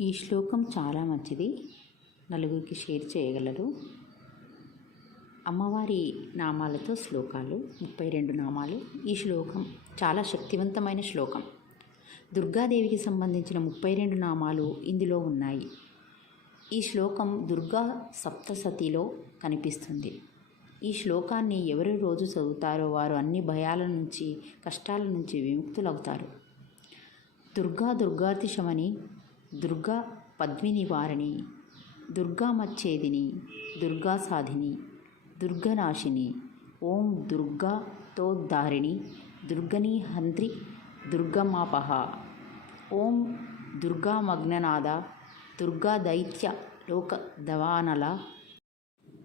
ఈ శ్లోకం చాలా మంచిది. నలుగురికి షేర్ చేయగలరు అమ్మవారి నామాలతో శ్లోకాలు ముప్పై రెండు నామాలు. ఈ శ్లోకం చాలా శక్తివంతమైన శ్లోకం. దుర్గాదేవికి సంబంధించిన ముప్పై రెండు నామాలు ఇందులో ఉన్నాయి. ఈ శ్లోకం దుర్గా సప్తసతిలో కనిపిస్తుంది. ఈ శ్లోకాన్ని ఎవరు రోజు చదువుతారో వారు అన్ని భయాల నుంచి కష్టాల నుంచి విముక్తులవుతారు. దుర్గా దుర్గాతిశమని దుర్గా పద్మిని వారిని దుర్గా మచ్చేదిని దుర్గా సాధిని దుర్గనాశిని ఓం దుర్గా తోద్ధారిణి దుర్గని హంత్రి దుర్గమాపహ ఓం దుర్గామగ్ననాద దుర్గా దైత్య లోక దవానల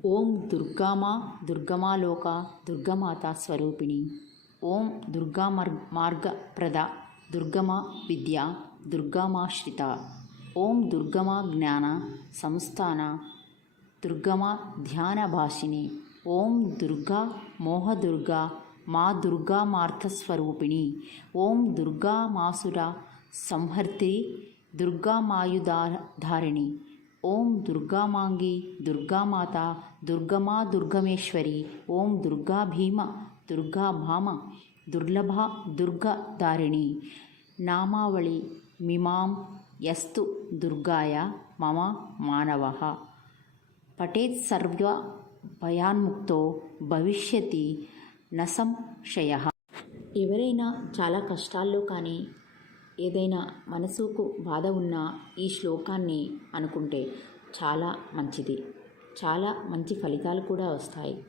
ఓం దుర్గామా దుర్గమాలోక దుర్గమాత స్వరూపిణి ఓం దుర్గా మార్గ ప్రద దుర్గమా విద్య దుర్గమాశ్రిత ఓం దుర్గమా జ్ఞాన సంస్థాన దుర్గమా ధ్యాన భాషిని ఓం దుర్గా మోహదుర్గా మా దుర్గా మార్తస్వరూపిణి ఓం దుర్గా మాసుర సంహర్తి దుర్గా మాయుధారిణి ఓం దుర్గామాంగి దుర్గామాత దుర్గమా దుర్గమేశ్వరి. ఓం దుర్గా భీమ దుర్గా భామ. దుర్లభ దుర్గధారిణి నామావళి మిమాం యస్తు దుర్గాయ మమ మానవ. పఠేత్ సర్వ భయాన్ముక్తో భవిష్యతి నసంశయ ఎవరైనా చాలా కష్టాల్లో కానీ ఏదైనా మనసుకు బాధ ఉన్న ఈ శ్లోకాన్ని అనుకుంటే చాలా మంచిది. చాలా మంచి ఫలితాలు కూడా వస్తాయి.